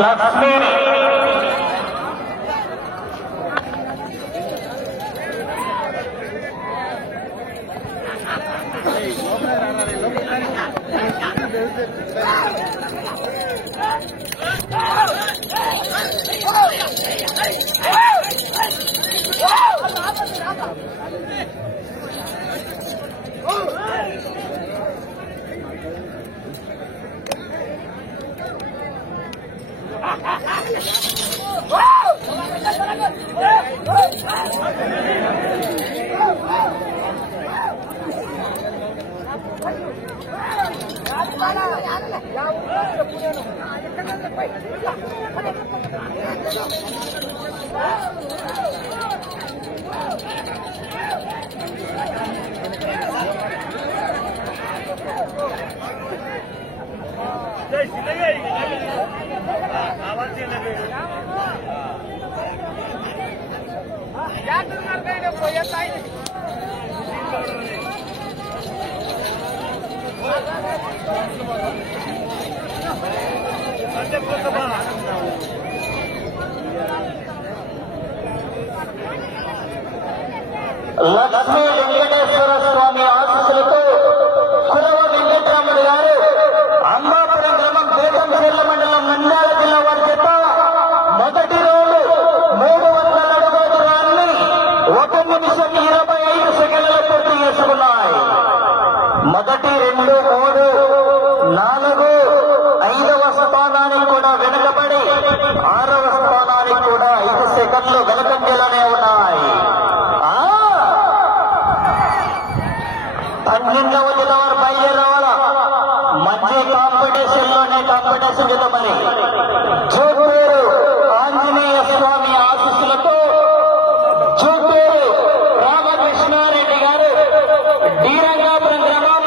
లక్ష్మీ లక్ష్మీ వెంకటేశ్వర స్వామి ఆశీస్సులతో కురవ వెంకటరాముడు గారు అంబాపురం గ్రామం బేతంచెర్ల మండలం నంద్యాల జిల్లా వారి చేత మొదటి రోజు 300 అడుగుల దూరాన్ని 1 నిమిషం 25 సెకండ్లలో పూర్తి చేసుకున్నాయి. మొదటి 2, 3, 4, 5వ స్థానానికి కూడా వెనుకబడి 6వ స్థానానికి కూడా 5 సెకండ్లు వెనుకంజలోనే ఉన్నాయి. 12వ జిల్లా వారు బయలుదేరి రావాలా. మంచి కాంపిటీషన్ చేద్దామని జూటూరు ఆంజనేయ స్వామి ఆశీస్సులతో జూటూరు రామకృష్ణారెడ్డి గారు డీరంగాపురం గ్రామం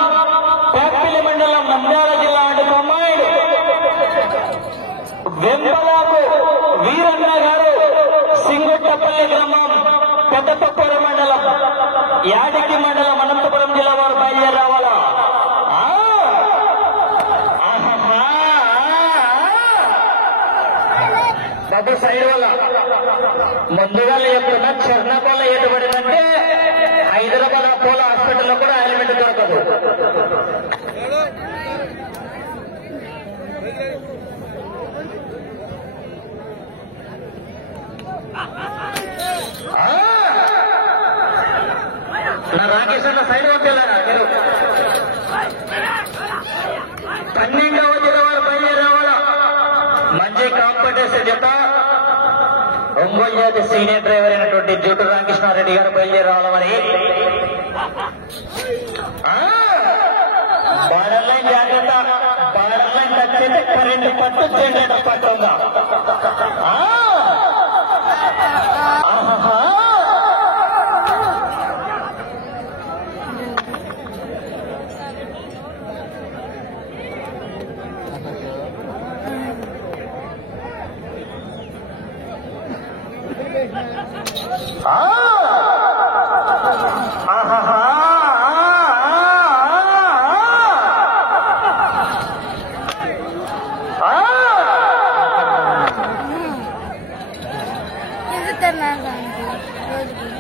పేపల్లి మండలం నంద్యాల జిల్లా అండ్ కమాండ్ వెంపలాపు వీరన్న గారు సింగొట్టపల్లి గ్రామం పెద్దపప్పూరు మండలం యాడికి మండలం అనంతపురం జిల్లా వారు బయలుదేరి రావాలా. బాబు సైడ్ వల్ల ముందుగా లేకుండా చర్ణపాల ఏటుబడిందంటే హైదరాబాద్ అపోలో హాస్పిటల్లో కూడా ఆయిల్మెంట్ దొరకదు. నా రాకేష్ అన్న సైడ్ పంపించారా మీరు? 12వ జిల్లా వారు బయలుదేరి రావాలా. మంచి కాంపిటీషన్ జత ఒంగోలు జాతి సీనియర్ డ్రైవర్ అయినటువంటి జూటూరు రామకృష్ణారెడ్డి గారు బయలుదేరి రావాల. మరి బార్డర్ లైన్ జాగ్రత్త. బార్డర్ లైన్ టచ్ అయితే కరెంట్ పట్టు జనరేటర్ పట్టు ఉందా?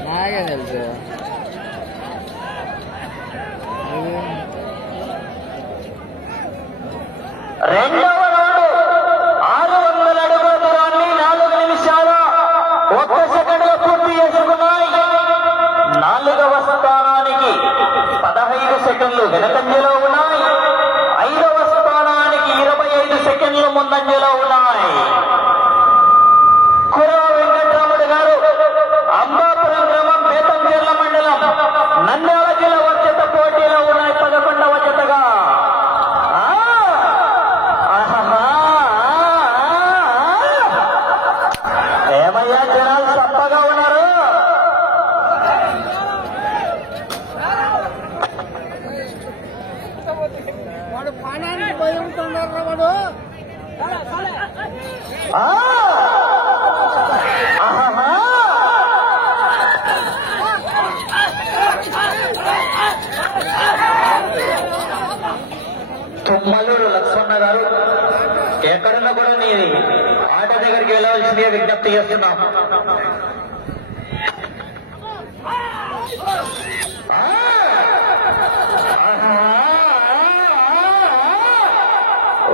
నాకే తెలుసు. రెండవ రౌండ్ 600 అడుగుల దూరాన్ని 4 నిమిషాల 1 సెకండ్లో పూర్తి చేసుకున్నాయి. 4వ స్థానానికి 15 సెకండ్లు వెనకంజలో ఉన్నాయి. 5వ స్థానానికి 25 సెకండ్లు ముందంజలో ఉన్నాయి. కురవ వెంకటరాముడు గారు అంబాపురం గ్రామం బేతంచెర్ల మండలం నంద్యాల జిల్లా వారి చేత పోటీలో ఉన్నాయి. 11వ జతగా ఏమయ్యా జనాలు తప్పగా ఉన్నారు. వాడు పానానికి పోయి ఉంటున్నారు. వాడు తుమ్మలూరు లక్ష్మణ గారు ఎక్కడున్నా కూడా నీ ఆట దగ్గరికి వెళ్ళవలసిందిగా విజ్ఞప్తి చేస్తున్నాం.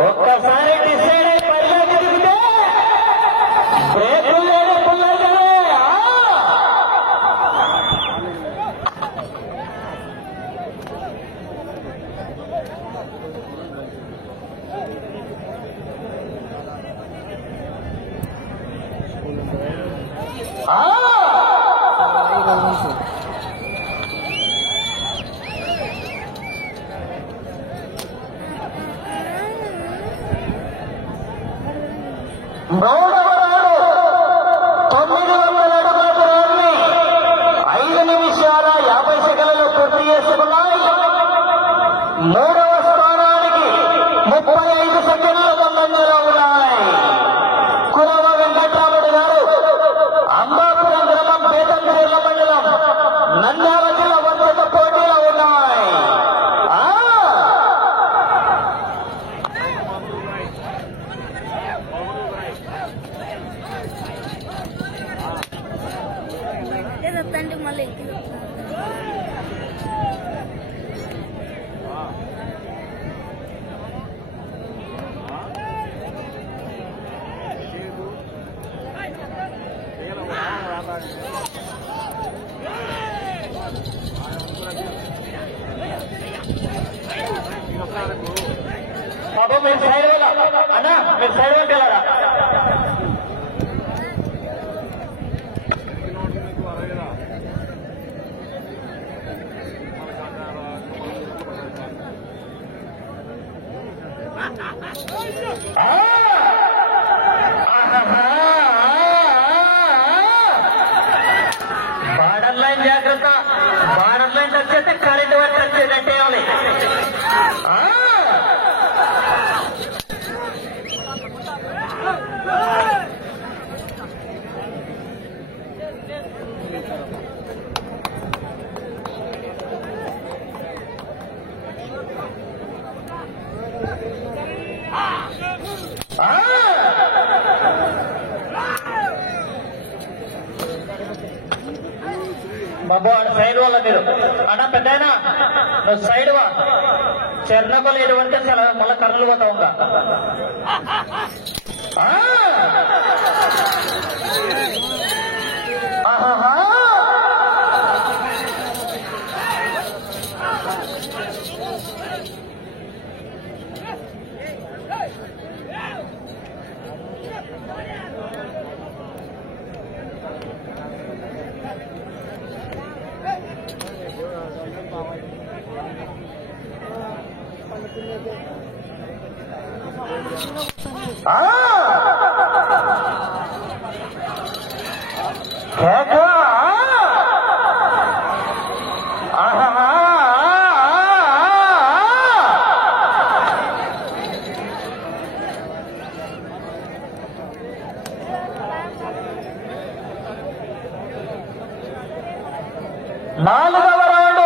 ఒక్కసారి డిసైడ్ అయి పైలోకి దిగితే బ్రేకులు లేని పుల్లలే. మూడవ రాడు 900 అడుగుల దూరాన్ని 5 నిమిషాల 50 సెకన్లలో పూర్తి చేసుకున్నాయి. మూడవ స్థానానికి 35 సెకన్ల ముందంజలో ఉన్నాయి. కురవ వెంకట్రాముడు గారు అంబాపురం గ్రామం పేదంపూర్ల మండలం నంద్యాల జిల్లా వర్గత పోటీలో ఉన్నాయి. మళ్ళీ బాబు మీరు సైడ్ అన్నా, మీరు సైడ్ వెళ్ళారా? బార్డర్ లైన్ జాగ్రత్త. బార్డర్ లైన్ టచ్ చేస్తే కరెంట్ వర్క్ టచ్ చేసినట్టే వేయాలి. బాబు ఆడ సైడ్ వల్ల మీరు అన్నా పెద్దయినా నువ్వు సైడ్ వా. చెర్నకొలు ఎటువంటి మళ్ళీ కర్రలు పోతా ఉందా? నాలుగవ రౌండ్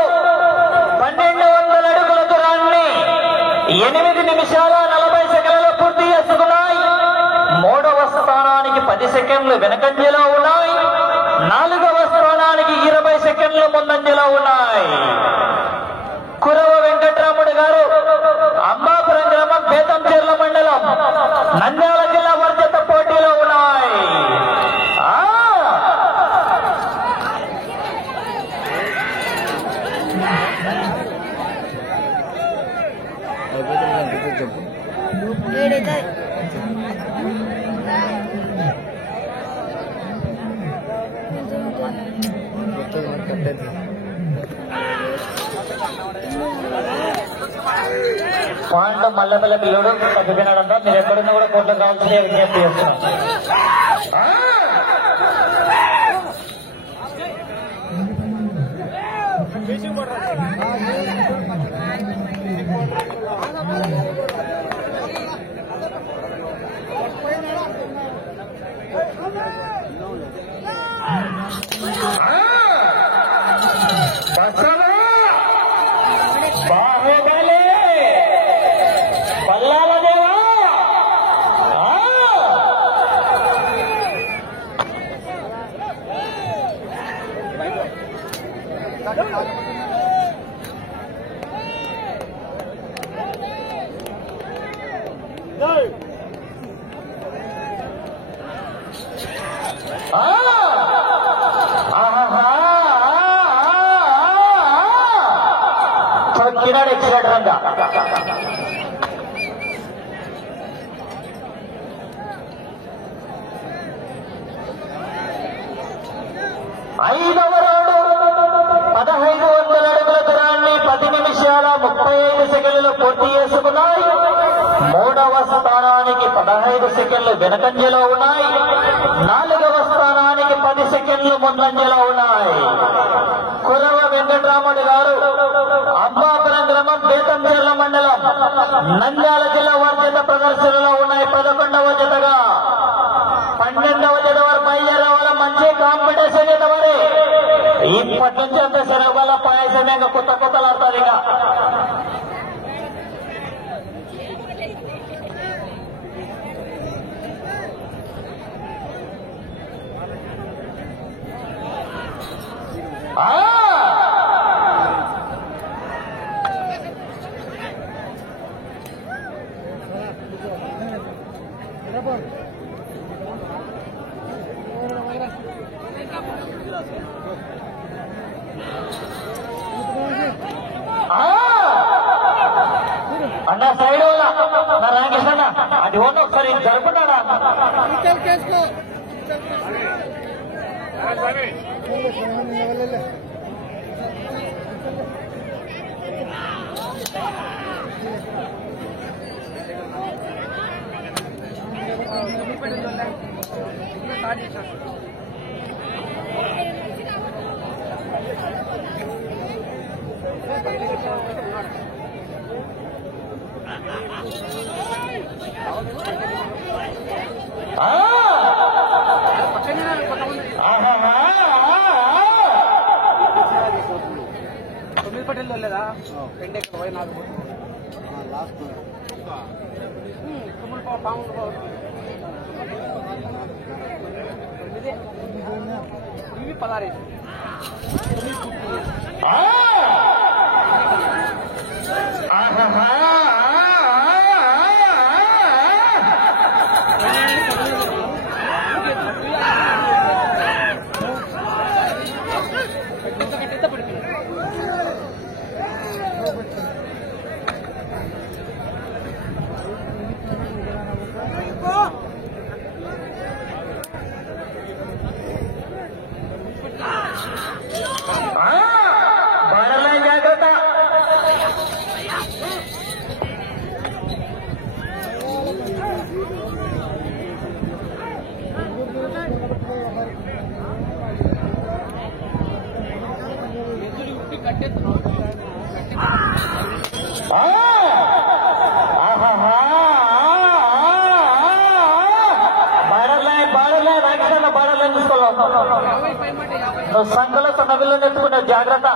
1200 అడుగుల దూరాన్ని 8 నిమిషాల 40 సెకండ్లలో పూర్తి చేసుకున్నాయి. మూడవ స్థానానికి 10 సెకండ్లు వెనకంజలో ఉన్నాయి. నాలుగవ స్థానానికి 20 సెకండ్లు ముందంజలో ఉన్నాయి. కురవ వెంకట్రాముడు గారు అంబాపురం గ్రామం పేదంచెర్ల మండలం నంద్యాల జిల్లా వర్గత పోటీలో ఉన్నాయి. పాండ మల్లెపల్ల పిల్లడు తప్పిపోయినాడంట. మీరు ఎక్కడున్నా కూడా కోర్టులో కావాల్సిందే విజ్ఞప్తి చేస్తున్నాం. బాహుబలి ఐదవ రౌండ్ 1500 అడుగుల దూరాన్ని 10 నిమిషాల 35 సెకండ్లు పూర్తి చేసుకున్నాయి. మూడవ స్థానానికి 15 సెకండ్లు వెనకంజలో ఉన్నాయి. నాలుగవ స్థానానికి 10 సెకండ్లు ముందంజలో ఉన్నాయి. కురవ వెంకటరాముడు గారు, అంబాపురం గ్రామం, బేతంచెర్ల మండలం, నంద్యాల జిల్లా వారి జత ప్రదర్శనలో ఉన్నాయి. 11వ జతగా 12వ జత వారు బయలుదేరవాల. మంచి కాంపిటీషన్ ఇది. మరి ఇప్పటి నుంచి అంత శరవల పాయసమే కొత్త కొత్తలు ఆడతారు. ఇక అన్న సైడ్ వల్ల నా రాకేష్ అన్న అది ఓన్ ఒకసారి జరుపుతాడా? పటేల్ లేదా 2 ఎకరాలు 24 లాస్ట్ పాము ఇవి 16 జాగ్రత్త. సంఘలో సన్నవిల్లో నెట్టుకున్నావు. జాగ్రత్త.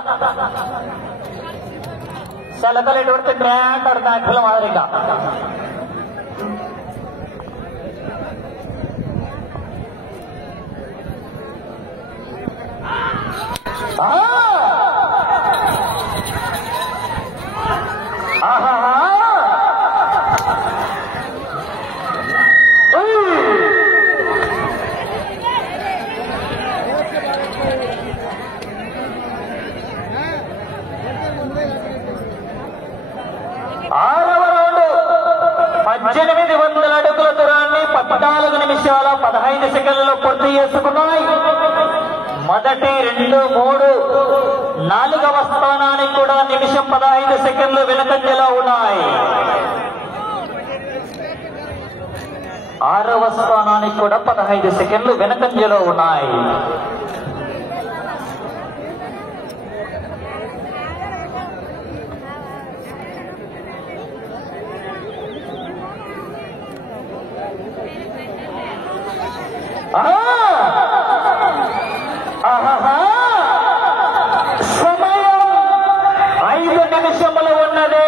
సెలకలు ఎటువంటి ట్రాక్ అర్థం మాదిరిగా ఆరవ రౌండ్ 1800 అడుగుల దూరాన్ని 14 నిమిషాల 15 సెకండ్లలో పూర్తి చేసుకున్నాయి. మొదటి 2, 3, 4వ స్థానానికి కూడా నిమిషం 15 సెకండ్లు వెనుకంజలో ఉన్నాయి. 6వ స్థానానికి కూడా 15 సెకండ్లు వెనుకంజలో ఉన్నాయి. సమయం 5 నిమిషములు ఉన్నది.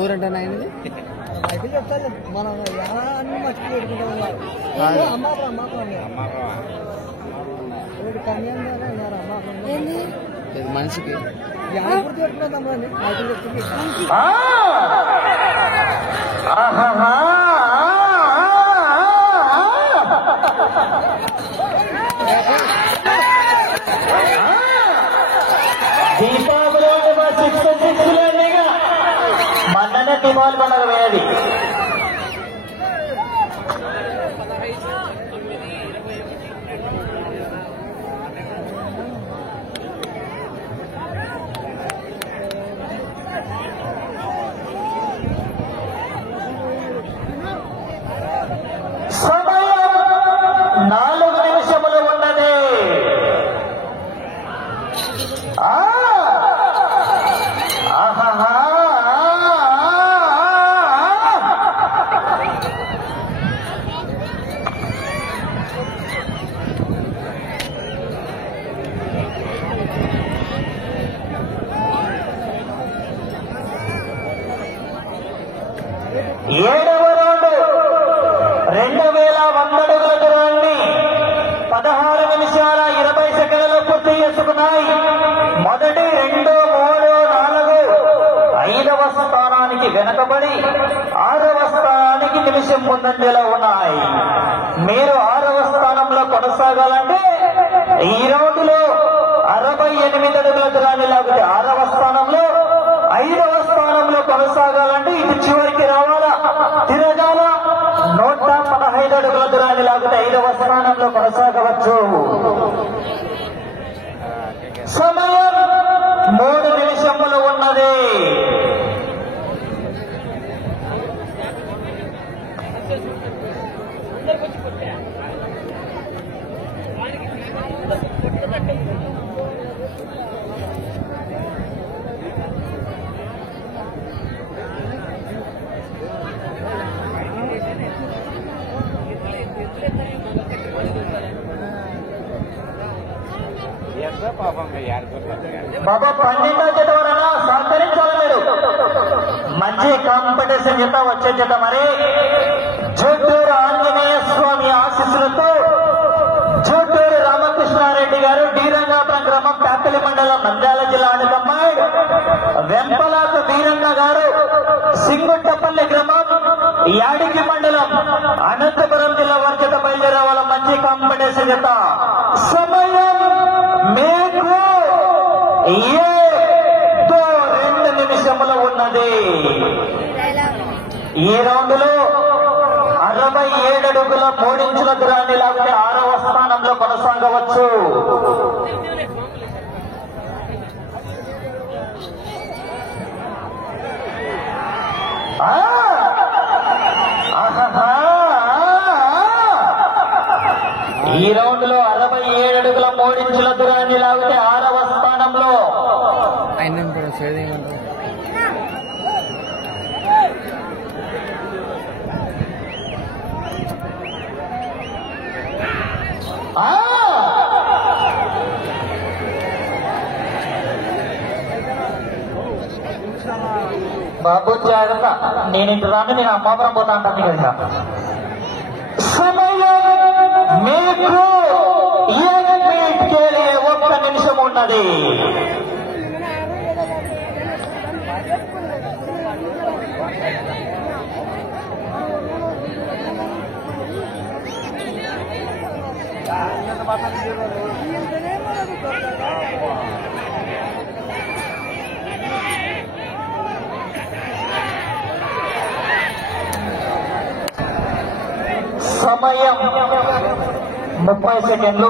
ఊరంటే నాయనది చెప్తాను మనం అన్ని మట్టి పెట్టుకుంటాం. మనిషికి దీపావళి అంటే మా 6 మన్ననే దీపావళి పండుగ వేయది. సమయం 4 నిమిషములు ఉన్నది. ఆహాహా 7వ రౌండ్ 2100 అడుగుల దూరాన్ని 16 నిమిషాల 20 సెకండ్లలో పూర్తి చేసుకున్నాయి. మొదటి 2, 3, 4, 5వ స్థానానికి వెనకబడి 6వ స్థానానికి నిమిషం ముందంజలో ఉన్నాయి. మీరు 6వ స్థానంలో కొనసాగాలంటే ఈ రౌండ్ లో 68 అడుగుల దూరాన్ని లాగితే 6వ స్థానంలో, 5వ స్థానంలో కొనసాగాలంటే ఇది చివరికి రావాలా, తిరగాల. 115 అడుగుల దూరాన్ని లాగితే 5వ స్థానంలో కొనసాగవచ్చు. సమయం 3 నిమిషములు ఉన్నది. బాబా 12వ జత వలన సహకరించాలి మీరు. మంచి కాంపిటీషన్ జత వచ్చే జత మరి జూటూరు ఆంజనేయ స్వామి ఆశీస్సులతో జూటూరు రామకృష్ణారెడ్డి గారు, శ్రీరంగాపురం గ్రామం, ప్యాపిలి మండలం, నంద్యాల జిల్లా అడుగమ్మాయి. వెంపలాక వీరన్న గారు, సింగుట్టపల్లి గ్రామం, యాడికి మండలం, అనంతపురం జిల్లా వారి జత బయలుదేరావాల. మంచి కాంపిటీషన్ జత. సమయం మీకు 2 నిమిషములు ఉన్నది. ఈ రౌండ్ లో 67 అడుగుల 3 ఇంచుల దూరాన్ని లాగితే 6వ స్థానంలో కొనసాగవచ్చు. ఈ రౌండ్ లో 67 అడుగుల 3 ఇంచుల దూరాన్ని లాగితే 6వ స్థానంలో. బాబు జాగ్రత్త, నేను ఇంటి రాను, నేను అమ్మాపురం పోతా అంటాను కదా. సమయం మీకు 1 నిమిషం ఉన్నది. సమయం 30 సెకండ్లు.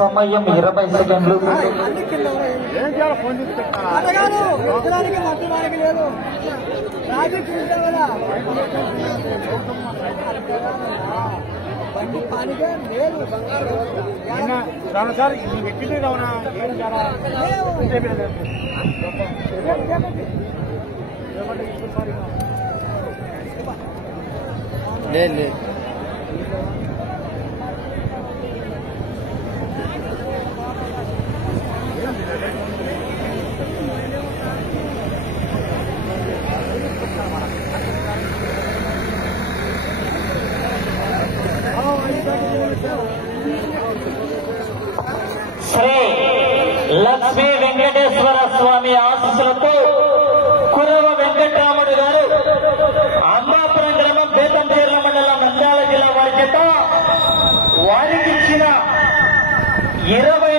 సమయం 20 సెకండ్లు. లేదు శ్రీ లక్ష్మీ వెంకటేశ్వర స్వామి ఆశీస్సులతో కురవ వెంకటరాముడు గారు, అంబాపురం గ్రామం, బేతంచేర్ల మండలం, 20